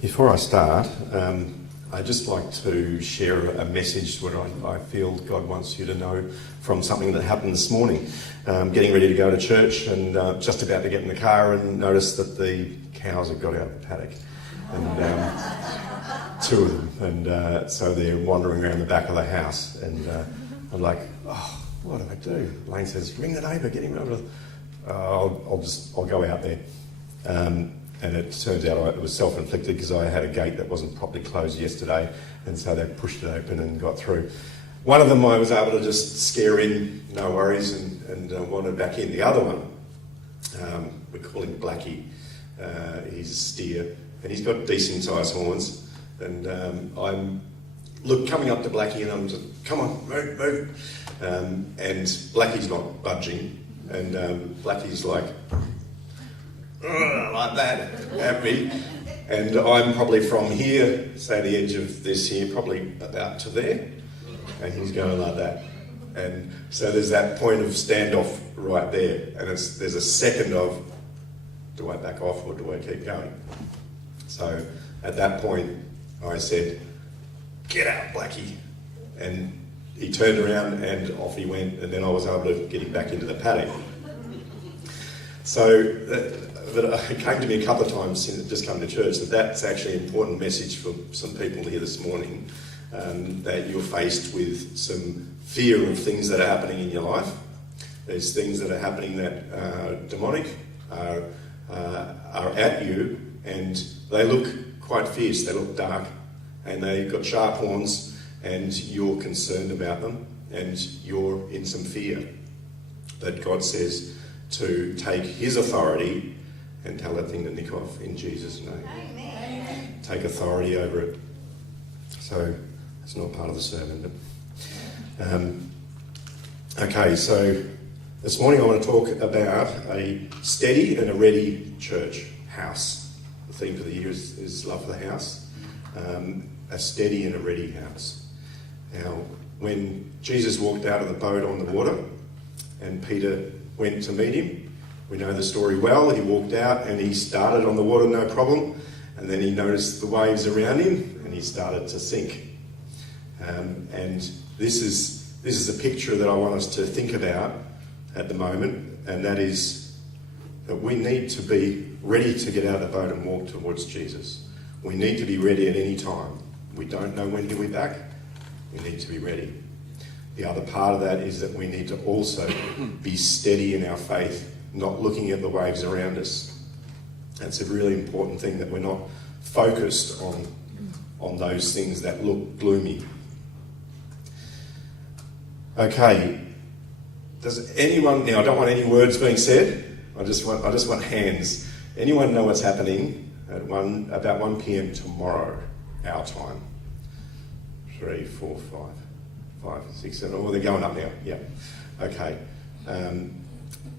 Before I start, I'd just like to share a message what I feel God wants you to know from something that happened this morning. Getting ready to go to church and just about to get in the car and notice that the cows had got out of the paddock. And two of them. And so they're wandering around the back of the house. And I'm like, oh, what do I do? Lane says, ring the neighbour, get him over. I'll go out there. And it turns out it was self-inflicted because I had a gate that wasn't properly closed yesterday, and so they pushed it open and got through. One of them I was able to just scare in, no worries, and wanted back in. The other one, we call him Blackie. He's a steer, and he's got decent-sized horns. And I'm coming up to Blackie, and I'm just, come on, move. And Blackie's not budging, and Blackie's like that at me, and I'm probably from here, say the edge of this here, probably about to there, and he's going like that. And so there's that point of standoff right there, and there's a second of, do I back off or do I keep going? So at that point I said, get out, Blackie, and he turned around and off he went, and then I was able to get him back into the paddock. So but it came to me a couple of times since just come to church that's actually an important message for some people here this morning, that you're faced with some fear of things that are happening in your life. There's things that are happening that are demonic, are at you, and they look quite fierce, they look dark, and they've got sharp horns, and you're concerned about them, and you're in some fear. But God says to take his authority and tell that thing to nick off in Jesus' name. Amen. Take authority over it. So it's not part of the sermon, but okay. So this morning I want to talk about a steady and a ready church house. The theme for the year is love for the house. A steady and a ready house. Now, when Jesus walked out of the boat on the water, and Peter went to meet him. We know the story well. He walked out and he started on the water, no problem. And then he noticed the waves around him and he started to sink. And this is a picture that I want us to think about at the moment. And that is that we need to be ready to get out of the boat and walk towards Jesus. We need to be ready at any time. We don't know when he'll be back. We need to be ready. The other part of that is that we need to also be steady in our faith, not looking at the waves around us. That's a really important thing, that we're not focused on those things that look gloomy. Okay, does anyone, now I don't want any words being said, I just want hands. Anyone know what's happening at about 1 p.m. tomorrow, our time? 3, 4, 5, 6, 7, oh, they're going up now, yeah. Okay.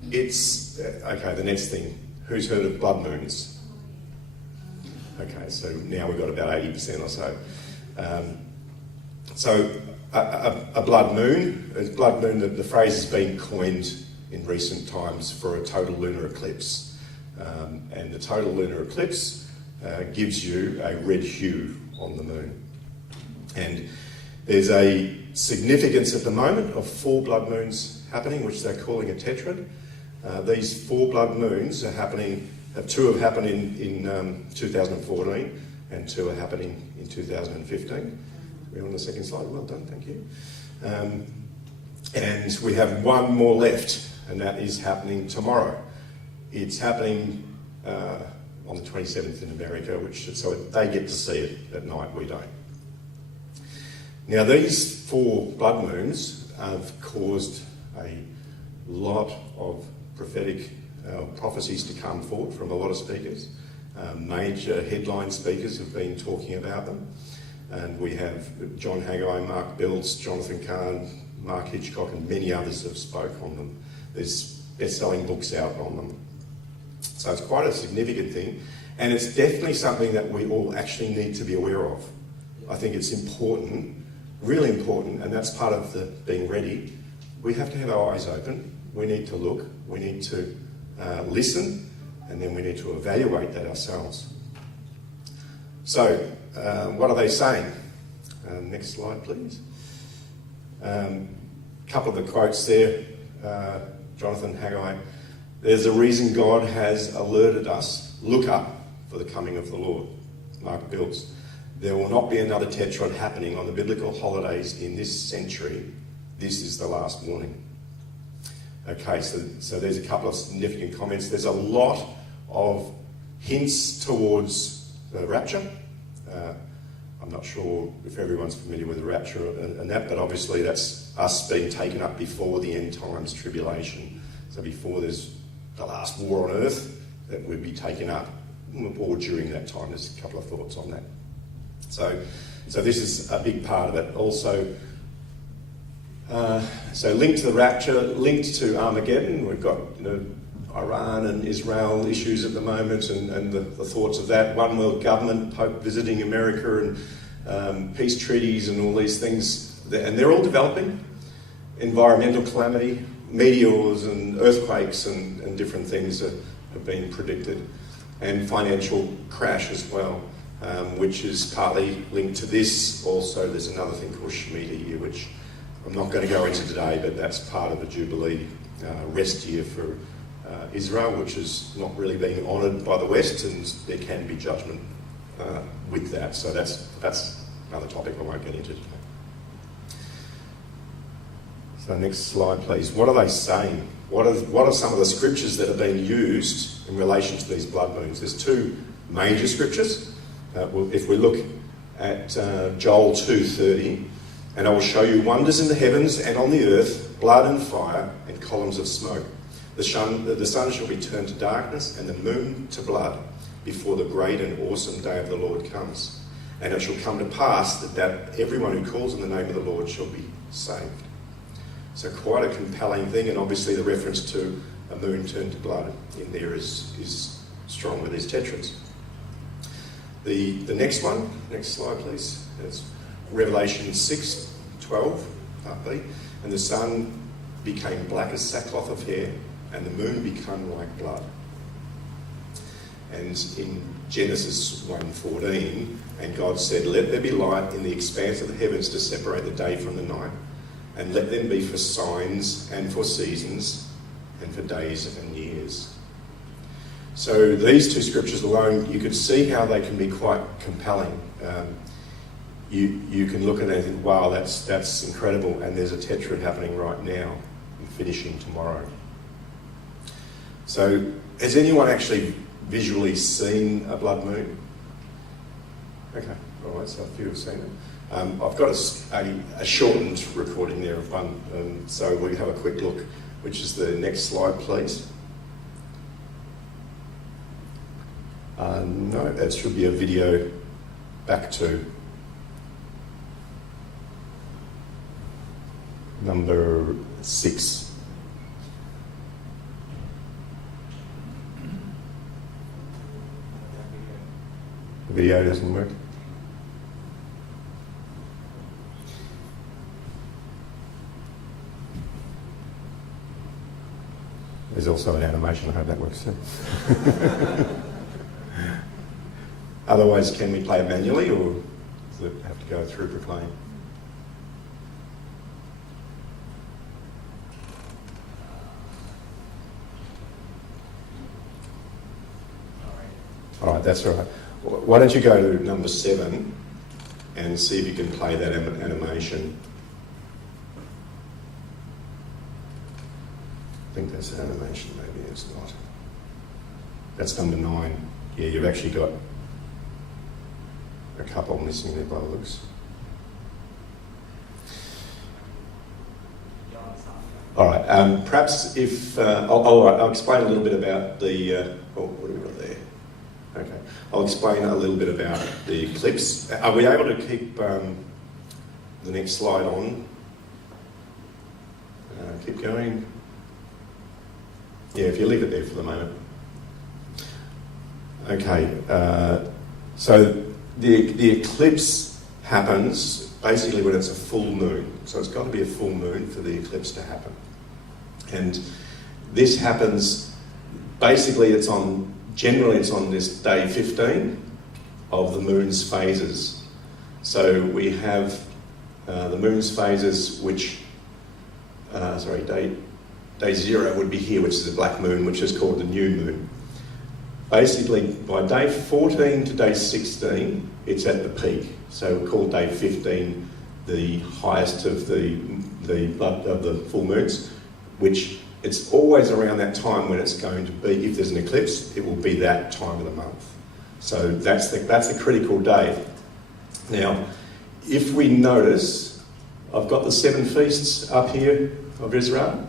Okay, the next thing. Who's heard of blood moons? Okay, so now we've got about 80% or so. So a blood moon, the phrase has been coined in recent times for a total lunar eclipse. And the total lunar eclipse gives you a red hue on the moon. And there's a significance at the moment of 4 blood moons happening, which they're calling a tetrad. These 4 blood moons are happening, 2 have happened in 2014 and 2 are happening in 2015. We're on the second slide. Well done, thank you. And we have 1 more left, and that is happening tomorrow. It's happening on the 27th in America, so they get to see it at night, we don't. Now, these 4 blood moons have caused a lot of prophetic prophecies to come forward from a lot of speakers. Major headline speakers have been talking about them. And we have John Haggai, Mark Biltz, Jonathan Kahn, Mark Hitchcock, and many others have spoke on them. There's best-selling books out on them. So it's quite a significant thing. And it's definitely something that we all actually need to be aware of. I think it's important, really important, and that's part of the being ready. We have to have our eyes open. We need to look. We need to listen, and then we need to evaluate that ourselves. So, what are they saying? Next slide, please. Couple of the quotes there. Jonathan Haggai. There's a reason God has alerted us. Look up for the coming of the Lord. Mark Bills. There will not be another tetrad happening on the biblical holidays in this century. This is the last warning. Okay, so there's a couple of significant comments. There's a lot of hints towards the rapture. I'm not sure if everyone's familiar with the rapture and that, but obviously that's us being taken up before the end times tribulation. So before there's the last war on earth, that we'd be taken up, or during that time. There's a couple of thoughts on that. So this is a big part of it. Also, so linked to the rapture, linked to Armageddon, we've got Iran and Israel issues at the moment, and the thoughts of that. One world government, Pope visiting America, and peace treaties and all these things, and they're all developing. Environmental calamity, meteors and earthquakes and different things have been predicted, and financial crash as well, which is partly linked to this. Also, there's another thing called Shemitah year, which I'm not going to go into today, but that's part of a Jubilee rest year for Israel, which is not really being honoured by the West, and there can be judgment with that. So that's another topic I won't get into today. So next slide, please. What are they saying? What are some of the scriptures that have been used in relation to these blood moons? There's two major scriptures. If we look at Joel 2:30, and I will show you wonders in the heavens and on the earth, blood and fire and columns of smoke. The sun shall be turned to darkness and the moon to blood before the great and awesome day of the Lord comes. And it shall come to pass that everyone who calls on the name of the Lord shall be saved. So quite a compelling thing, and obviously the reference to a moon turned to blood in there is strong with these tetrads. The next one, next slide please, is Revelation 6:12, part B. And the sun became black as sackcloth of hair, and the moon became like blood. And in Genesis 1:14, and God said, let there be light in the expanse of the heavens to separate the day from the night, and let them be for signs and for seasons and for days and years. So these two scriptures alone, you could see how they can be quite compelling. You can look at it and think, wow, that's incredible, and there's a tetrad happening right now and finishing tomorrow. So has anyone actually visually seen a blood moon? Okay, all right, so a few have seen it. I've got a shortened recording there of one, so we have a quick look, which is the next slide, please. No, that should be a video back to number 6. The video doesn't work. There's also an animation, I hope that works too. Otherwise, can we play it manually, or does it have to go through Proclaim? All right, that's all right. Why don't you go to number 7 and see if you can play that animation. I think that's an animation, maybe it's not. That's number 9. Yeah, you've actually got a couple missing there by the looks. All right, perhaps if... I'll explain a little bit about the... what have we got there? Okay, I'll explain a little bit about the eclipse. Are we able to keep the next slide on? Keep going. Yeah, if you leave it there for the moment. Okay, so the eclipse happens basically when it's a full moon. So it's got to be a full moon for the eclipse to happen. And this happens, basically generally it's on this day 15, of the moon's phases. So we have the moon's phases, which, day 0 would be here, which is the black moon, which is called the new moon. Basically, by day 14 to day 16, it's at the peak. So we call day 15 the highest of the blood of the full moons, which it's always around that time when it's going to be, if there's an eclipse, it will be that time of the month. So that's the critical day. Now, if we notice, I've got the 7 feasts up here of Israel,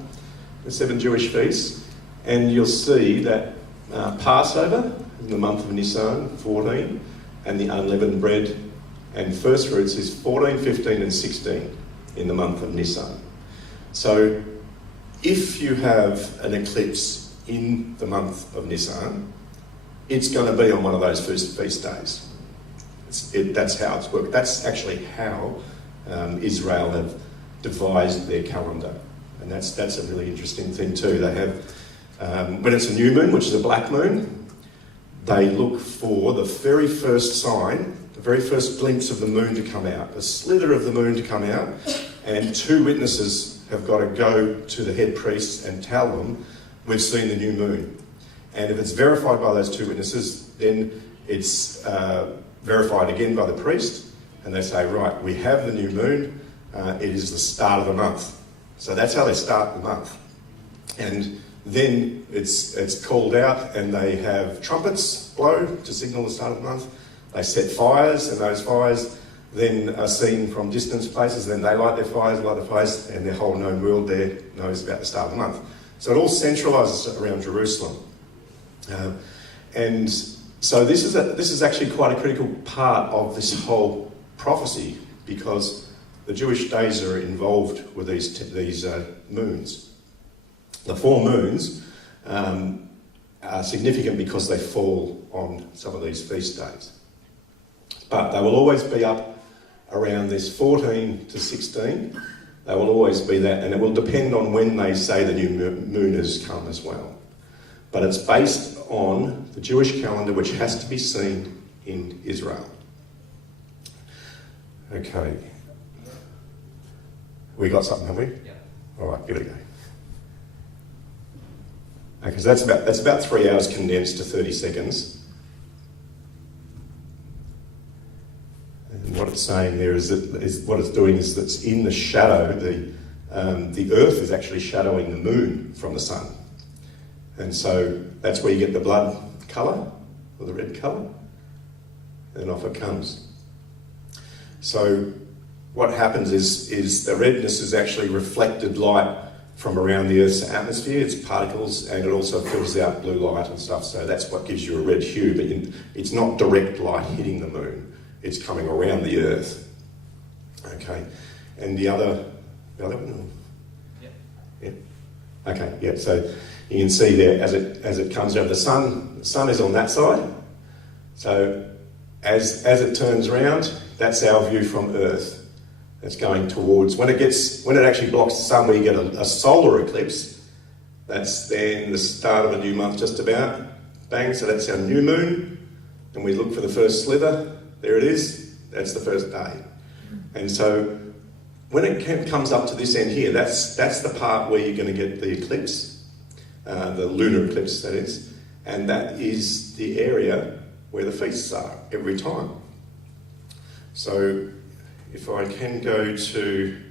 the 7 Jewish feasts, and you'll see that Passover in the month of Nisan, 14, and the unleavened bread and first fruits is 14, 15 and 16 in the month of Nisan. So if you have an eclipse in the month of Nisan, it's going to be on one of those feast days. That's how it's worked. That's actually how Israel have devised their calendar. And that's a really interesting thing too. They have, when it's a new moon, which is a black moon, they look for the very first sign, the very first glimpse of the moon to come out, a slither of the moon to come out, and 2 witnesses have got to go to the head priests and tell them, we've seen the new moon. And if it's verified by those 2 witnesses, then it's verified again by the priest, and they say, right, we have the new moon, it is the start of the month. So that's how they start the month. And then it's called out, and they have trumpets blow to signal the start of the month. They set fires, and those fires then are seen from distant places. Then they light the fires, and the whole known world there knows about the start of the month. So it all centralises around Jerusalem. And so this is actually quite a critical part of this whole prophecy, because the Jewish days are involved with these moons. The 4 moons are significant because they fall on some of these feast days. But they will always be up around this 14 to 16. They will always be that, and it will depend on when they say the new moon has come as well. But it's based on the Jewish calendar, which has to be seen in Israel. Okay. We got something, have we? Yeah. All right, here we go. Okay, so that's about 3 hours condensed to 30 seconds. And what it's saying there is what it's doing is that's in the shadow. The Earth is actually shadowing the moon from the sun, and so that's where you get the blood colour or the red colour, and off it comes. So what happens is the redness is actually reflected light from around the Earth's atmosphere. It's particles, and it also filters out blue light and stuff, so that's what gives you a red hue, but it's not direct light hitting the moon. It's coming around the Earth. Okay, and the other one? Yeah. Okay, yeah, so you can see there as it comes down, the sun is on that side, so as it turns around, that's our view from Earth. It's going towards, when it actually blocks the sun, where you get a solar eclipse, that's then the start of a new month just about. Bang, so that's our new moon, and we look for the first slither, there it is, that's the first day. And so when it comes up to this end here, that's the part where you're going to get the eclipse, the lunar eclipse that is, and that is the area where the feasts are every time. So if I can go to,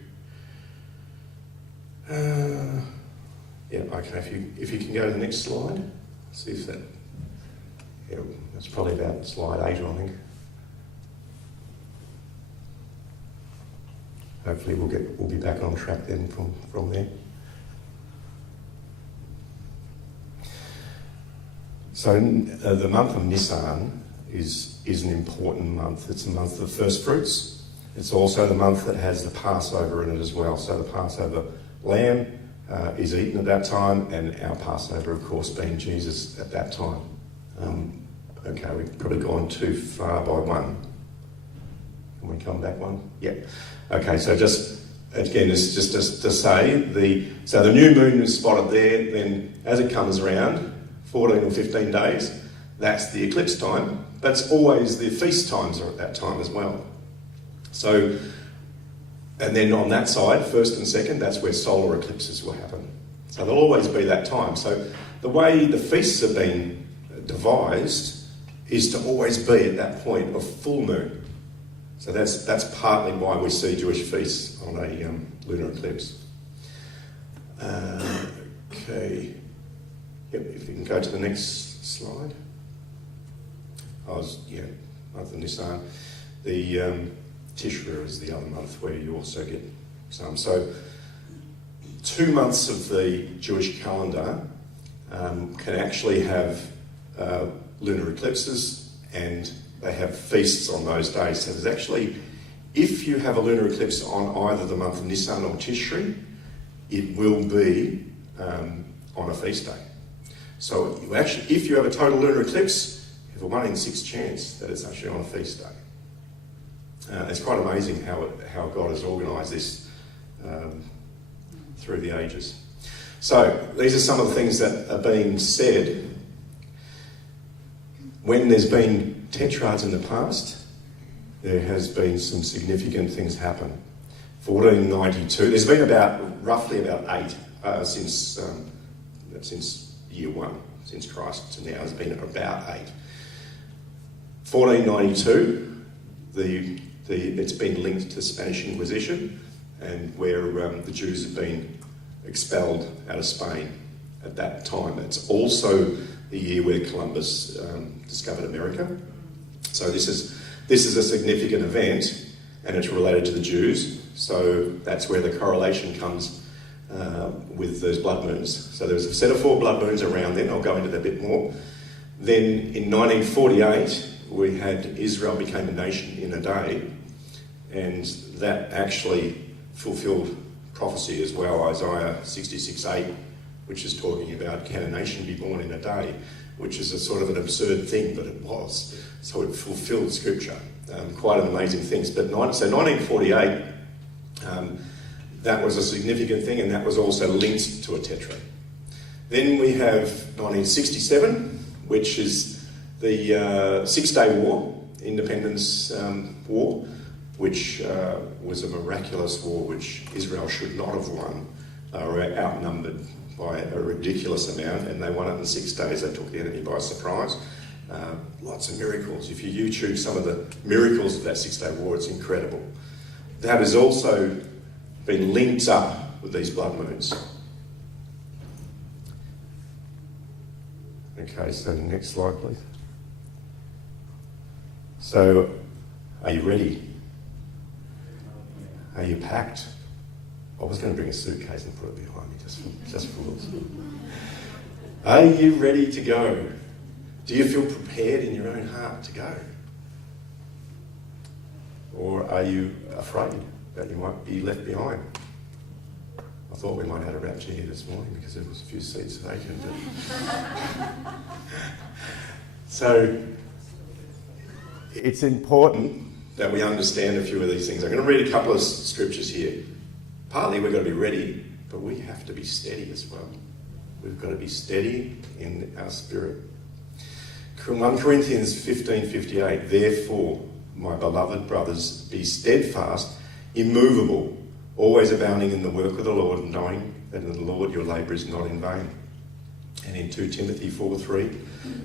if you can go to the next slide, see if that's probably about slide 8, I think. Hopefully we'll be back on track then from there. So the month of Nisan is an important month. It's the month of first fruits. It's also the month that has the Passover in it as well. So the Passover lamb is eaten at that time, and our Passover, of course, being Jesus at that time. Okay, we've probably gone too far by one. Can we come back one? Yeah. Okay, so just again, it's just to say, so the new moon is spotted there, then as it comes around, 14 or 15 days, that's the eclipse time, but it's always the feast times are at that time as well. So, and then on that side, first and second, that's where solar eclipses will happen. So there'll always be that time. So the way the feasts have been devised is to always be at that point of full moon. So that's partly why we see Jewish feasts on a lunar eclipse. Okay. Yep, if we can go to the next slide. Other than Nisan. The Tishri is the other month where you also get some. So 2 months of the Jewish calendar can actually have lunar eclipses, and they have feasts on those days. So there's actually, if you have a lunar eclipse on either the month of Nisan or Tishri, it will be on a feast day. So you actually, if you have a total lunar eclipse, you have a 1 in 6 chance that it's actually on a feast day. It's quite amazing how God has organised this through the ages. So these are some of the things that are being said when there's been tetrads in the past. There has been some significant things happen. 1492. There's been roughly about 8 since year 1, since Christ to now. There's been about 8. 1492. It's been linked to the Spanish Inquisition, and where the Jews have been expelled out of Spain at that time. It's also the year where Columbus discovered America. So this is a significant event, and it's related to the Jews. So that's where the correlation comes with those blood moons. So there was a set of 4 blood moons around then. I'll go into that a bit more. Then in 1948, we had Israel became a nation in a day, and that actually fulfilled prophecy as well. Isaiah 66:8, which is talking about, can a nation be born in a day? Which is a sort of an absurd thing, but it was. So it fulfilled scripture. Quite an amazing thing. But 1948, that was a significant thing, and that was also linked to a tetrad. Then we have 1967, which is the 6-Day War, Independence War, which was a miraculous war which Israel should not have won, or outnumbered by a ridiculous amount, and they won it in 6 days. They took the enemy by surprise. Lots of miracles. If you YouTube some of the miracles of that 6-day war, it's incredible. That has also been linked up with these blood moons. Okay, so the next slide, please. So, are you ready? Are you packed? I was going to bring a suitcase and put it behind me just for looks. Are you ready to go? Do you feel prepared in your own heart to go? Or are you afraid that you might be left behind? I thought we might have had a rapture here this morning because there was a few seats vacant. So it's important that we understand a few of these things. I'm going to read a couple of scriptures here. Partly we've got to be ready, but we have to be steady as well. We've got to be steady in our spirit. 1 Corinthians 15:58, therefore, my beloved brothers, be steadfast, immovable, always abounding in the work of the Lord, knowing that in the Lord your labour is not in vain. And in 2 Timothy 4:3,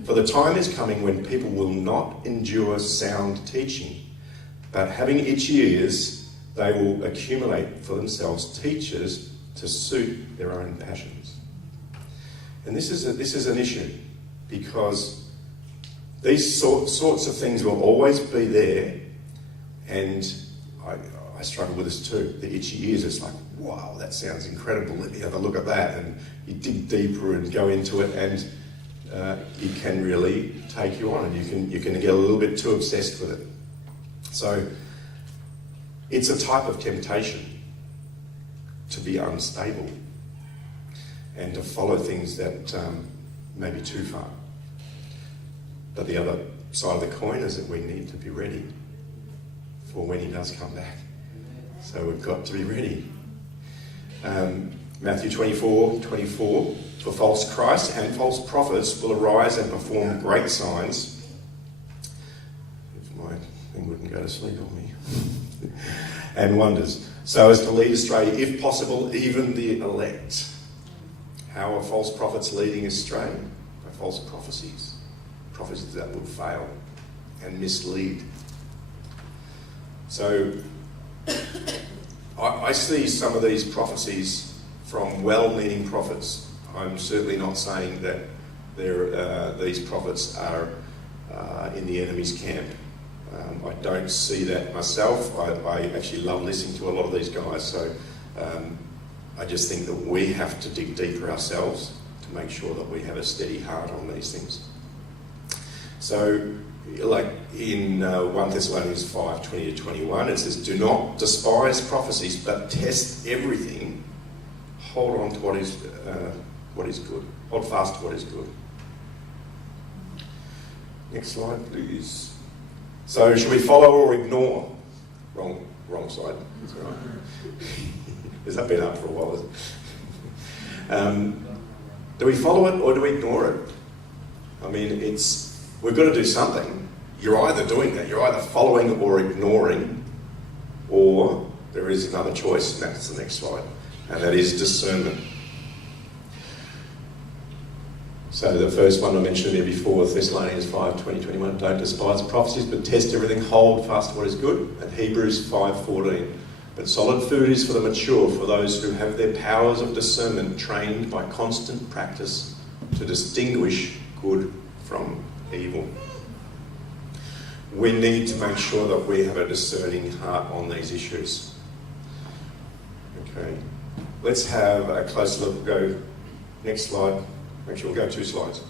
for the time is coming when people will not endure sound teaching, but having itchy ears, they will accumulate for themselves teachers to suit their own passions. And this is an issue, because these sorts of things will always be there, and I struggle with this too. The itchy ears, it's like, wow, that sounds incredible. Let me have a look at that. And you dig deeper and go into it, and it can really take you on, and you can get a little bit too obsessed with it. So it's a type of temptation to be unstable and to follow things that may be too far. But the other side of the coin is that we need to be ready for when he does come back. So we've got to be ready. Matthew 24, For false Christs and false prophets will arise and perform great signs. If my thing wouldn't go to sleep on me. And wonders, so as to lead astray, if possible, even the elect. How are false prophets leading astray? By false prophecies. Prophecies that will fail and mislead. So, I see some of these prophecies from well-meaning prophets. I'm certainly not saying that these prophets are in the enemy's camp. I don't see that myself. I actually love listening to a lot of these guys, so I just think that we have to dig deeper ourselves to make sure that we have a steady heart on these things. So, like in 1 Thessalonians 5:20-21, it says, "Do not despise prophecies, but test everything. Hold on to what is good. Hold fast to what is good." Next slide, please. So, should we follow or ignore? Wrong side. That's all right. Has that been up for a while? Do we follow it or do we ignore it? I mean, we've got to do something. You're either doing that, you're either following or ignoring, or there is another choice, and that's the next slide, and that is discernment. So the first one I mentioned there before, Thessalonians 5:20-21, don't despise prophecies, but test everything, hold fast to what is good. And Hebrews 5:14, but solid food is for the mature, for those who have their powers of discernment trained by constant practice to distinguish good from evil. We need to make sure that we have a discerning heart on these issues. Okay, let's have a close look. Go next slide. Actually, we'll go 2 slides.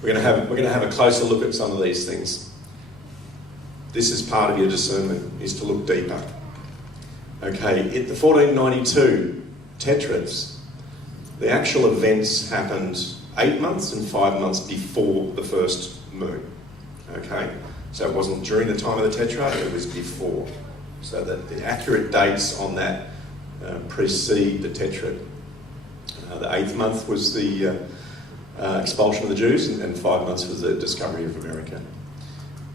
We're going to have a closer look at some of these things. This is part of your discernment, is to look deeper. Okay, at the 1492 tetrads, the actual events happened 8 months and 5 months before the first moon. Okay, so it wasn't during the time of the tetrad, it was before. So that the accurate dates on that precede the tetrad. The 8th month was the expulsion of the Jews, and 5 months was the discovery of America.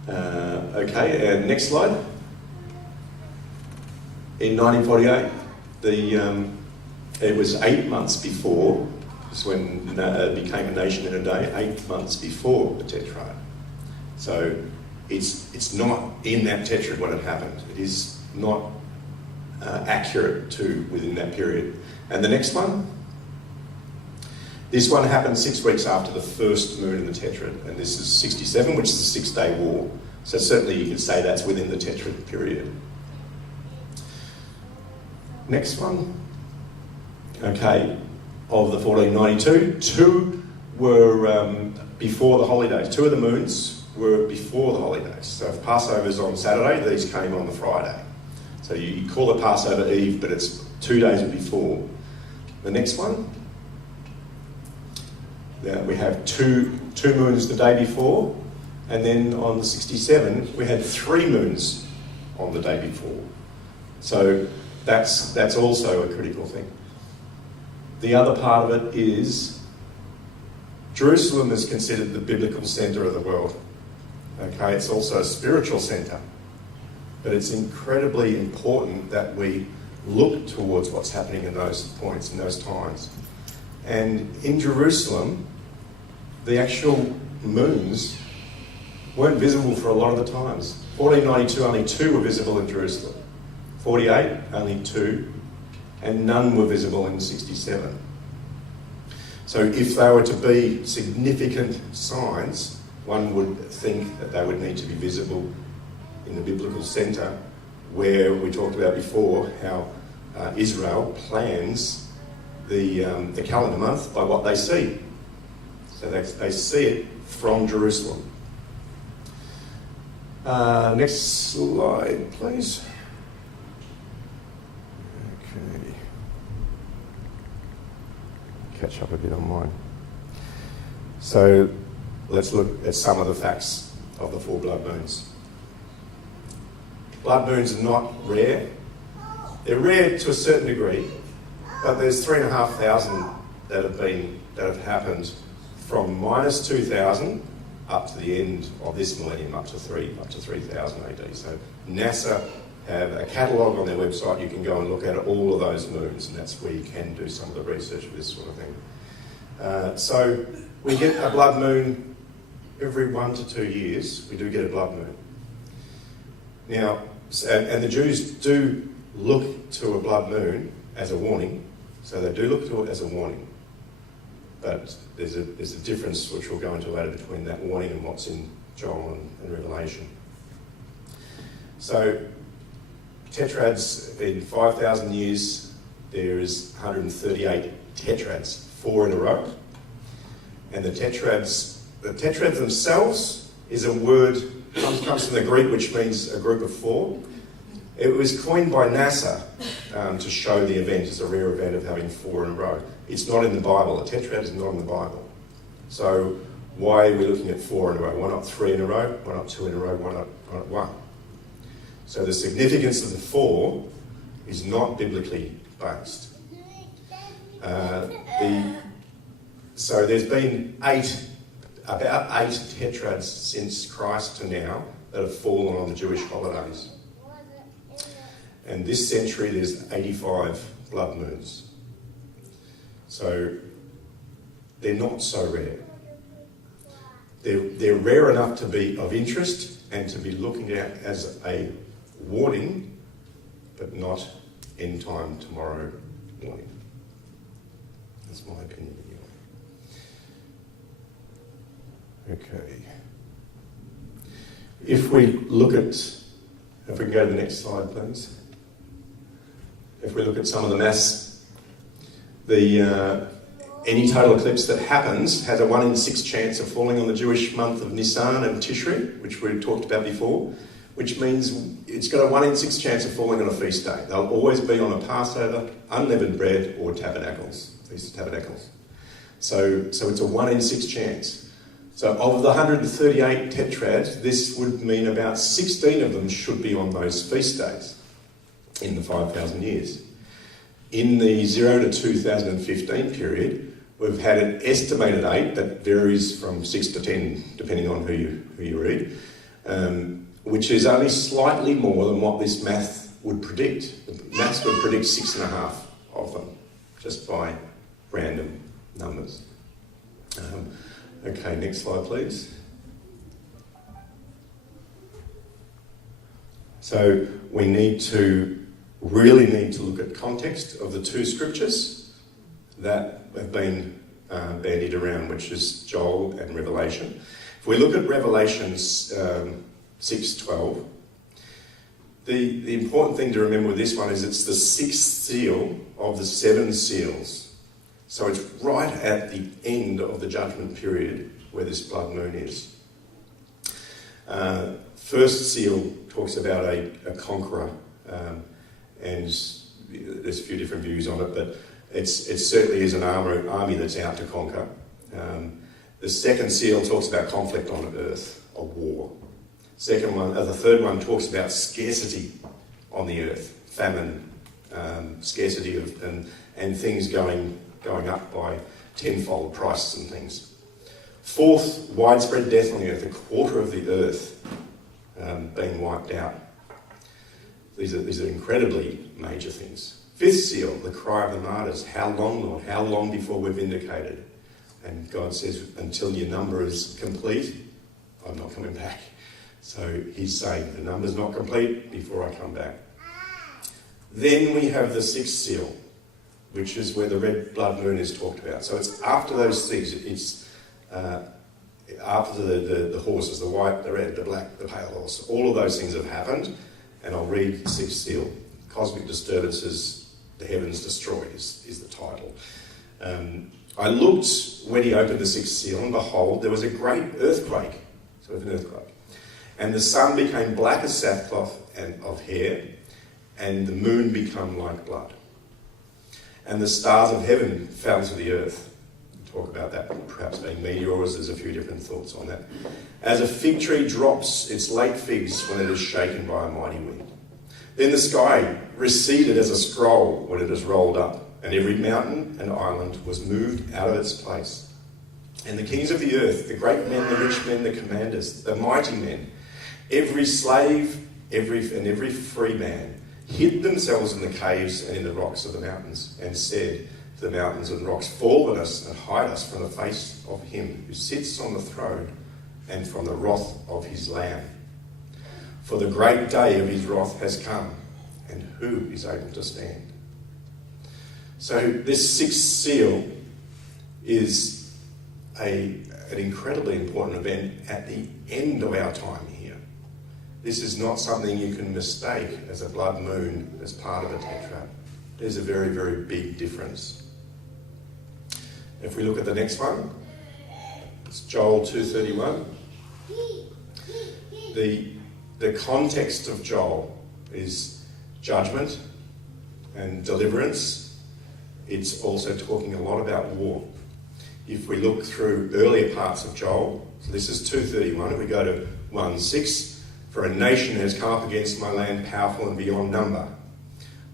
Okay, and next slide. In 1948, it was 8 months before, is when it became a nation in a day, 8 months before the tetrad. So it's not in that tetrad when it happened. It is not accurate to within that period. And the next one, this one happened 6 weeks after the first moon in the tetrad, and this is 67, which is the 6-day war. So certainly you can say that's within the tetrad period. Next one. Okay, of the 1492, 2 were before the holy days. 2 of the moons were before the holy days. So if Passover's on Saturday, these came on the Friday. So you call it Passover Eve, but it's 2 days before. The next one. We have two moons the day before, and then on the 67, we had 3 moons on the day before. So that's also a critical thing. The other part of it is Jerusalem is considered the biblical centre of the world. Okay, it's also a spiritual centre, but it's incredibly important that we look towards what's happening in those points, in those times. And in Jerusalem, the actual moons weren't visible for a lot of the times. 1492, only 2 were visible in Jerusalem. 48, only 2, and none were visible in 67. So if they were to be significant signs, one would think that they would need to be visible in the biblical centre, where we talked about before how Israel plans the calendar month by what they see. So they see it from Jerusalem. Next slide, please. Okay. Catch up a bit on mine. So let's look at some of the facts of the 4 blood moons. Blood moons are not rare. They're rare to a certain degree, but there's 3,500 that have happened from minus 2000 up to the end of this millennium, up to 3000 AD. So NASA have a catalogue on their website. You can go and look at all of those moons, and that's where you can do some of the research for this sort of thing. So we get a blood moon every 1 to 2 years. We do get a blood moon. Now, and the Jews do look to a blood moon as a warning. So they do look to it as a warning. But there's a difference, which we'll go into later, between that warning and what's in Joel and Revelation. So tetrads, in 5,000 years, there is 138 tetrads, 4 in a row. And the tetrads themselves is a word, comes from the Greek, which means a group of 4. It was coined by NASA to show the event as a rare event of having 4 in a row. It's not in the Bible. A tetrad is not in the Bible. So why are we looking at 4 in a row? Why not 3 in a row? Why not 2 in a row? Why not 1? So the significance of the 4 is not biblically based. So there's been about 8 tetrads since Christ to now that have fallen on the Jewish holidays. And this century there's 85 blood moons. So they're not so rare. They're rare enough to be of interest and to be looking at as a warning, but not end time tomorrow warning. That's my opinion anyway. Okay. If we can go to the next slide, please. If we look at some of the maths, any total eclipse that happens has a 1 in 6 chance of falling on the Jewish month of Nisan and Tishri, which we talked about before, which means it's got a 1 in 6 chance of falling on a feast day. They'll always be on a Passover, unleavened bread, or tabernacles, Feast of Tabernacles. So it's a 1 in 6 chance. So of the 138 tetrads, this would mean about 16 of them should be on those feast days in the 5,000 years. In the 0 to 2015 period, we've had an estimated 8 that varies from 6 to 10, depending on who you read, which is only slightly more than what this math would predict. The maths would predict 6.5 of them, just by random numbers. Okay, next slide, please. So we really need to look at context of the 2 scriptures that have been bandied around, which is Joel and Revelation. If we look at Revelation 6:12, the important thing to remember with this one is it's the 6th seal of the 7 seals. So it's right at the end of the judgment period where this blood moon is. First seal talks about a conqueror, and there's a few different views on it, but it certainly is an army that's out to conquer. The second seal talks about conflict on earth, a war. The third one talks about scarcity on the earth, famine, scarcity and things going up by tenfold, prices and things. Fourth, widespread death on the earth, a quarter of the earth being wiped out. These are incredibly major things. Fifth seal, the cry of the martyrs. How long, Lord? How long before we're vindicated? And God says, until your number is complete, I'm not coming back. So he's saying, the number's not complete before I come back. Then we have the 6th seal, which is where the red blood moon is talked about. So it's after those things. It's after the horses, the white, the red, the black, the pale horse. All of those things have happened. And I'll read the 6th seal. Cosmic disturbances, the heavens destroyed is the title. I looked when he opened the 6th seal, and behold, there was a great earthquake. So it's an earthquake. And the sun became black as sackcloth and of hair, and the moon became like blood. And the stars of heaven fell to the earth. We'll talk about that perhaps being meteors. There's a few different thoughts on that. As a fig tree drops its late figs when it is shaken by a mighty wind. Then the sky receded as a scroll when it is rolled up, and every mountain and island was moved out of its place. And the kings of the earth, the great men, the rich men, the commanders, the mighty men, every slave, every free man, hid themselves in the caves and in the rocks of the mountains, and said to the mountains and rocks, fall on us and hide us from the face of him who sits on the throne and from the wrath of his Lamb. For the great day of his wrath has come, and who is able to stand? So this sixth seal is an incredibly important event at the end of our time here. This is not something you can mistake as a blood moon as part of a tetrad. There's a very, very big difference. If we look at the next one, it's Joel 2:31. The context of Joel is judgment and deliverance. It's also talking a lot about war. If we look through earlier parts of Joel, so this is 2:31, if we go to 1:6, for a nation has come up against my land, powerful and beyond number.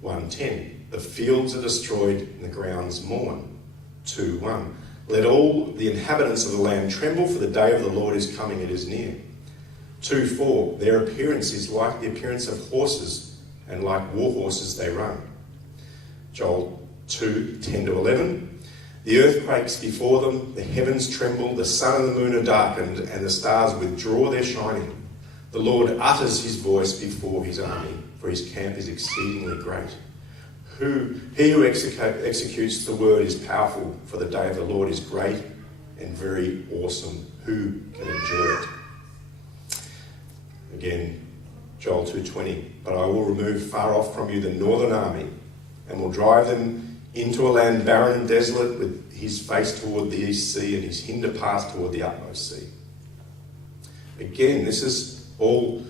1:10, the fields are destroyed and the grounds mourn. 2:1, let all the inhabitants of the land tremble, for the day of the Lord is coming, it is near. 2:4, their appearance is like the appearance of horses, and like war horses they run. Joel 2:10-11, the earth quakes before them, the heavens tremble, the sun and the moon are darkened, and the stars withdraw their shining. The Lord utters his voice before his army, for his camp is exceedingly great. He who executes the word is powerful, for the day of the Lord is great and very awesome. Who can endure it? Again, Joel 2:20, but I will remove far off from you the northern army, and will drive them into a land barren and desolate, with his face toward the east sea and his hinder path toward the utmost sea. Again, this is all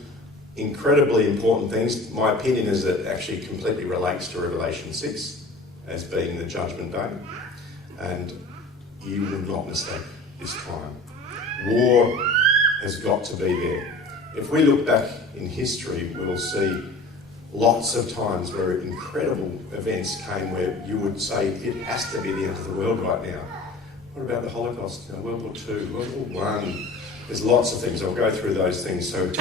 incredibly important things. My opinion is that it actually completely relates to Revelation 6 as being the judgment day, and you will not mistake this time. War has got to be there. If we look back in history, we will see lots of times where incredible events came where you would say it has to be the end of the world right now. What about the Holocaust? World War II, World War I? There's lots of things. I'll go through those things. So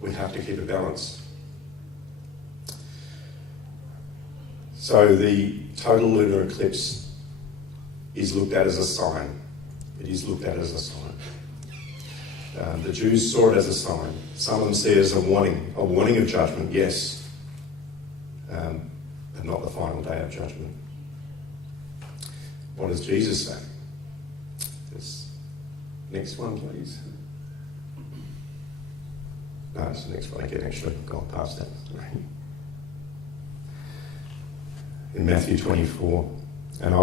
we have to keep a balance. So the total lunar eclipse is looked at as a sign. It is looked at as a sign. The Jews saw it as a sign. Some of them see it as a warning of judgment, yes, but not the final day of judgment. What does Jesus say? Next one, please. No, it's the next one again, actually. I've gone past that. In Matthew 24, and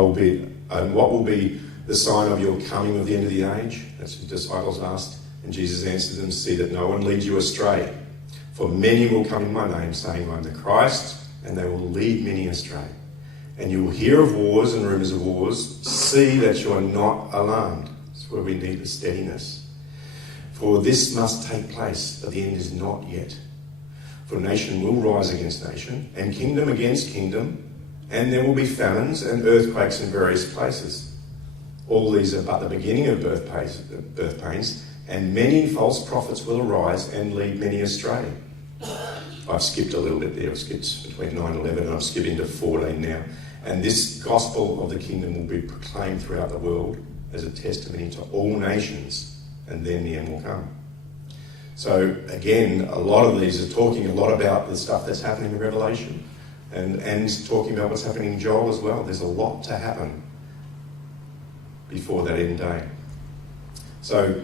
what will be the sign of your coming of the end of the age? That's what the disciples asked. And Jesus answered them, see that no one leads you astray. For many will come in my name, saying, I am the Christ, and they will lead many astray. And you will hear of wars and rumours of wars. See that you are not alarmed. That's where we need the steadiness. For this must take place, but the end is not yet. For nation will rise against nation, and kingdom against kingdom, and there will be famines and earthquakes in various places. All these are but the beginning of birth pains, and many false prophets will arise and lead many astray. I've skipped a little bit there. I've skipped between 9 and 11, and I've skipped into 14 now. And this gospel of the kingdom will be proclaimed throughout the world as a testimony to all nations, and then the end will come. So again, a lot of these are talking a lot about the stuff that's happening in Revelation, and talking about what's happening in Joel as well. There's a lot to happen before that end day. So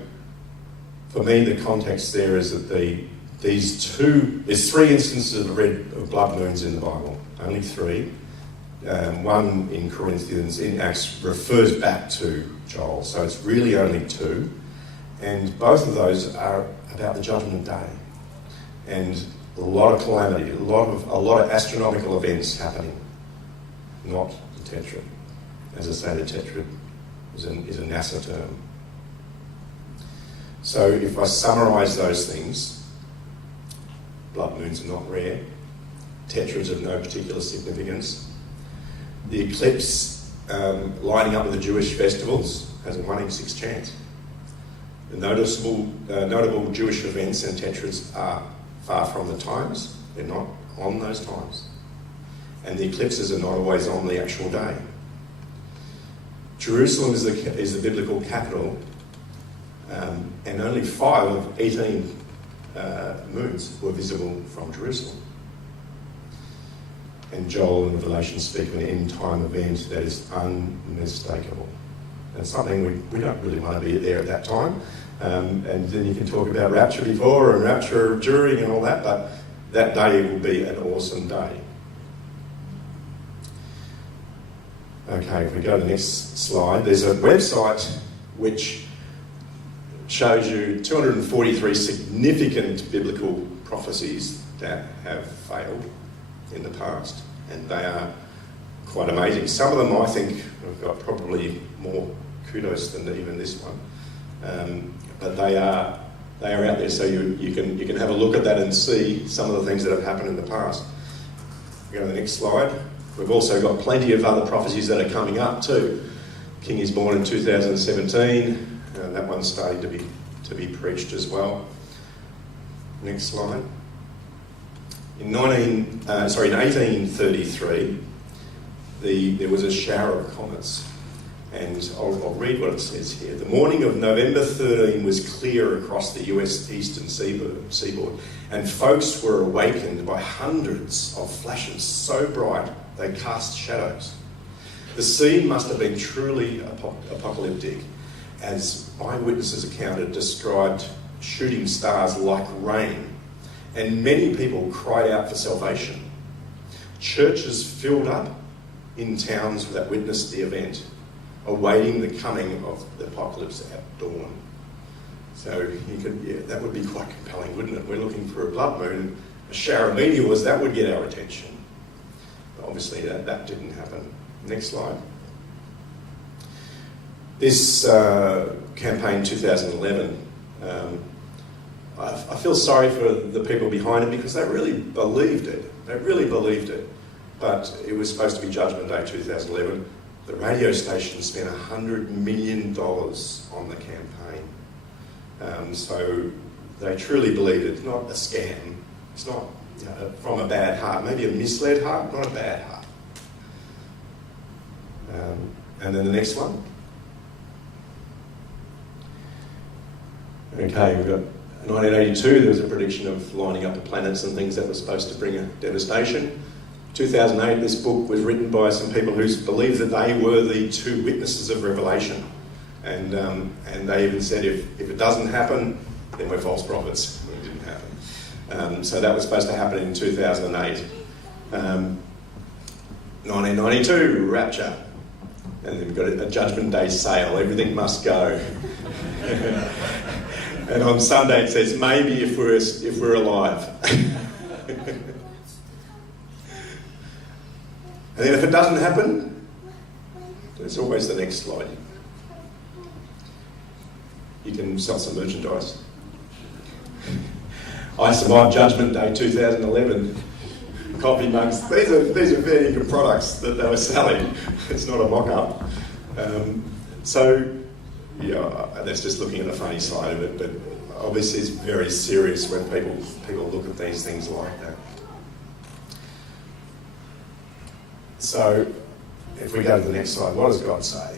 for me, the context there is that there's 3 instances of blood moons in the Bible, only 3. One in Corinthians, in Acts, refers back to Joel, so it's really only 2. And both of those are about the judgment day. And a lot of calamity, a lot of astronomical events happening, not the tetrad. As I say, the tetrad is a NASA term. So if I summarise those things, blood moons are not rare, tetrads of no particular significance. The eclipse, lining up with the Jewish festivals, has a 1 in 6 chance. The notable Jewish events and tetras are far from the times. They're not on those times. And the eclipses are not always on the actual day. Jerusalem is the biblical capital, and only 5 of 18 moons were visible from Jerusalem. And Joel and Revelation speak of an end-time event that is unmistakable. It's something we don't really want to be there at that time. And then you can talk about rapture before and rapture during and all that, but that day will be an awesome day. Okay, if we go to the next slide, there's a website which shows you 243 significant biblical prophecies that have failed in the past, and they are quite amazing. Some of them I think have got probably more kudos than even this one, but they are out there, so you can have a look at that and see some of the things that have happened in the past. Go to the next slide. We've also got plenty of other prophecies that are coming up too. King is born in 2017. That one's starting to be preached as well. Next slide. In 1833, there was a shower of comets, and I'll read what it says here. The morning of November 13 was clear across the US eastern seaboard, and folks were awakened by hundreds of flashes so bright they cast shadows. The scene must have been truly apocalyptic, as eyewitnesses described shooting stars like rain, and many people cried out for salvation. Churches filled up in towns that witnessed the event, awaiting the coming of the apocalypse at dawn. So that would be quite compelling, wouldn't it? We're looking for a blood moon, a shower of meteors, that would get our attention. But obviously that didn't happen. Next slide. This campaign 2011, I feel sorry for the people behind it because they really believed it. But it was supposed to be Judgment Day 2011. The radio station spent $100 million on the campaign. So they truly believed it. It's not a scam. It's not from a bad heart. Maybe a misled heart, not a bad heart. And then the next one. Okay, we've got 1982, there was a prediction of lining up the planets and things that were supposed to bring a devastation. 2008, this book was written by some people who believed that they were the 2 witnesses of Revelation. And they even said if it doesn't happen, then we're false prophets. It didn't happen. So that was supposed to happen in 2008. 1992, rapture. And then we've got a Judgment Day sale. Everything must go. And on Sunday it says, maybe if we're alive. And then if it doesn't happen, there's always the next slide. You can sell some merchandise. I survived Judgment Day 2011. Coffee mugs. These are fair income products that they were selling. It's not a mock-up. That's just looking at the funny side of it, but obviously it's very serious when people look at these things like that. So, if we go to the next slide, what does God say?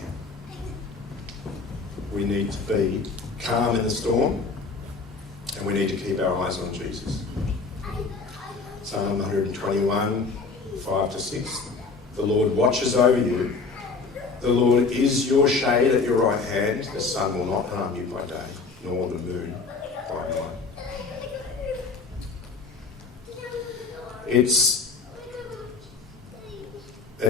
We need to be calm in the storm, and we need to keep our eyes on Jesus. Psalm 121, 5-6. The Lord watches over you. The Lord is your shade at your right hand. The sun will not harm you by day, nor the moon by night. It's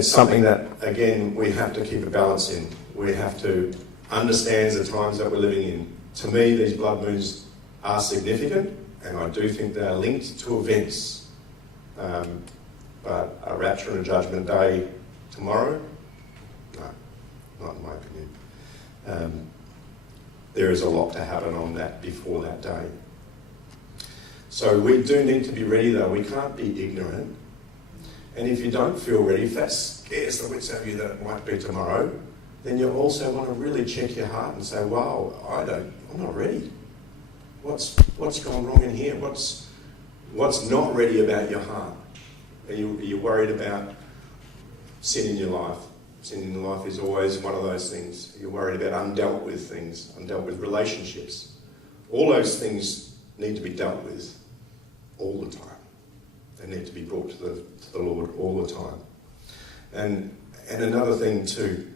something that, again, we have to keep a balance in. We have to understand the times that we're living in. To me, these blood moons are significant, and I do think they are linked to events. But a rapture and a Judgment Day tomorrow? No, not in my opinion. There is a lot to happen on that before that day. So we do need to be ready, though. We can't be ignorant. And if you don't feel ready, if that scares the wits out of you that it might be tomorrow, then you also want to really check your heart and say, wow, I'm not ready. What's gone wrong in here? What's not ready about your heart? Are you worried about sin in your life? Sin in your life is always one of those things. You're worried about undealt with things, undealt with relationships. All those things need to be dealt with all the time. They need to be brought to the Lord all the time. And another thing too,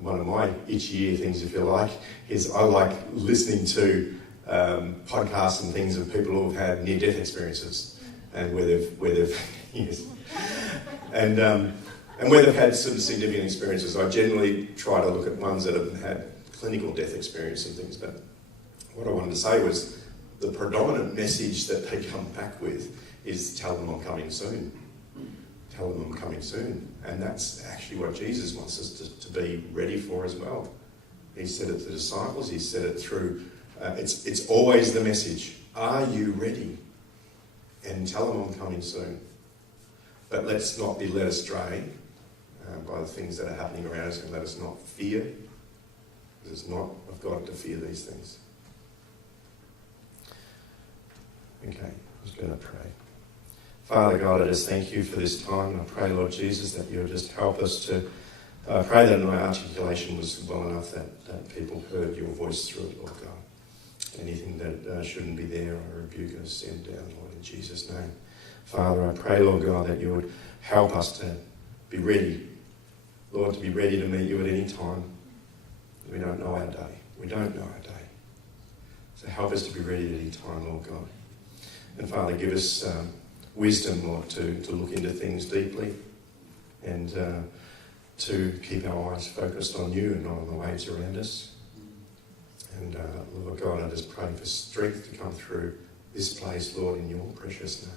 one of my itchy ear things, if you like, is I like listening to podcasts and things of people who have had near-death experiences, and where they've yes, and where they've had some significant experiences. I generally try to look at ones that have had clinical death experience and things. But what I wanted to say was the predominant message that they come back with is, "Tell them I'm coming soon. Tell them I'm coming soon." And that's actually what Jesus wants us to be ready for as well. He said it to the disciples. He said it through. It's always the message: are you ready? And tell them I'm coming soon. But let's not be led astray by the things that are happening around us, and let us not fear, because it's not of God to fear these things. Okay, I'm just going to pray. Father God, I just thank you for this time. I pray, Lord Jesus, that you'll just help us to... I pray that my articulation was well enough that people heard your voice through it, Lord God. Anything that shouldn't be there, I rebuke and send down, Lord, in Jesus' name. Father, I pray, Lord God, that you would help us to be ready. Lord, to be ready to meet you at any time. We don't know our day. We don't know our day. So help us to be ready at any time, Lord God. And Father, give us wisdom, Lord, to look into things deeply, and to keep our eyes focused on you and not on the waves around us. And Lord God, I just pray for strength to come through this place, Lord, in your precious name.